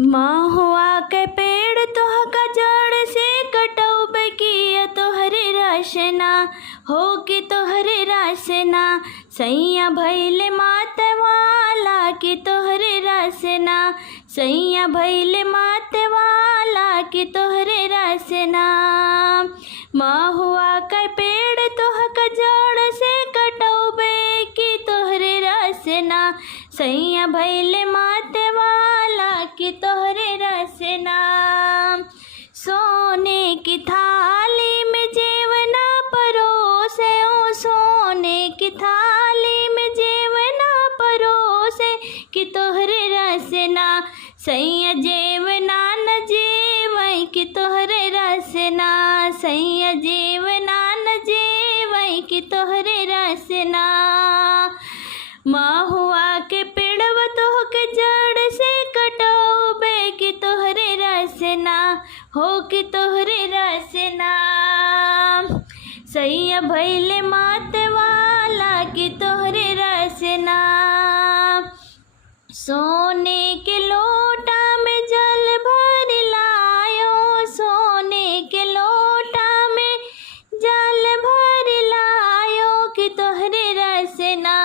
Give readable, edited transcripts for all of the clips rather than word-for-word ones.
महुआ के पेड़ तोहका जड़ से कटौबे किया तोहरे रसना हो कि तोहरे रसना सैया भैले माते वाला कि तोहरे रसना सैया भैले माते वाला कि तोहरे रसना। महुआ के पेड़ तोहका जड़ से कटौबे कि तोहरे रसना सैया भैले माते वाला कि तोहरे रसना। सोने की थाली में जेवना परोसे ओ सोने की थाली में जेवना परोसे कि तोहरे रसना सैया जेवना न जेवै कि तोहरे रसना सैया जेवना न जेवै कि तोहरे रसना। महुआ के पेड़वा तोहके जड़ से कटौबे कि तोहरे रसना हो कि तोहरे रसना सैया भैले माते वाला कि तोहरे रसना। सोने के लोटा में जल भर लायो सोने के लोटा में जल भर लायो कि तोहरे रसना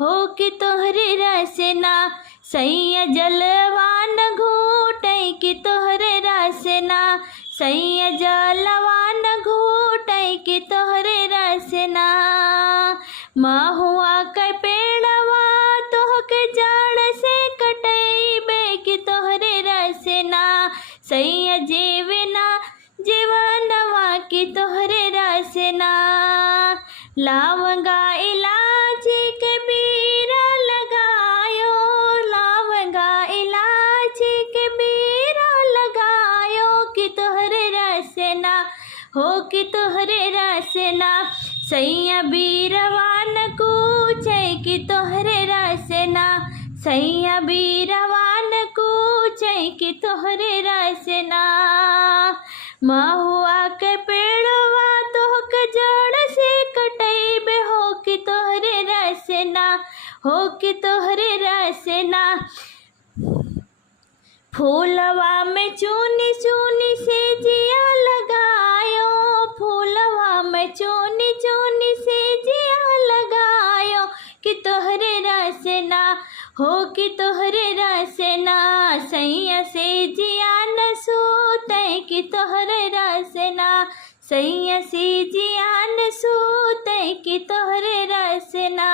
हो कि तोहरे रसना सैया जलवा न घूटै कि तोहरे रसना सैया जलवा न घूटै कि तोहरे रसना। महुआ के पेड़वा तोहके जड़ से कटैबे कि तोहरे रसना सैया जेवना जीवनवा कि तोहरे रसना। लवंगा इलायची के बीरा लगायो लवंगा इलायची के बीरा लगायो कि तोहरे रसना हो कि तोहरे रसना सैया बीरवा न कूचै कि तोहरे रसना सैया बीरवा न कूचै कि तोहरे रसना। महुआ के पेड़वा तोहके जड़ से कटैबे हो कि तोहरे रसना हो कि तोहरे रसना। फूलवा में चूनी चूनी से जिया लगायो फूलवा में चूनी चूनी से जिया लगायो कि तोहरे रसना हो कि तोहरे रसना सैया से जिया न सूतै कि तोहरे रसना सैया से जिया न सूतै कि तोहरे रसना।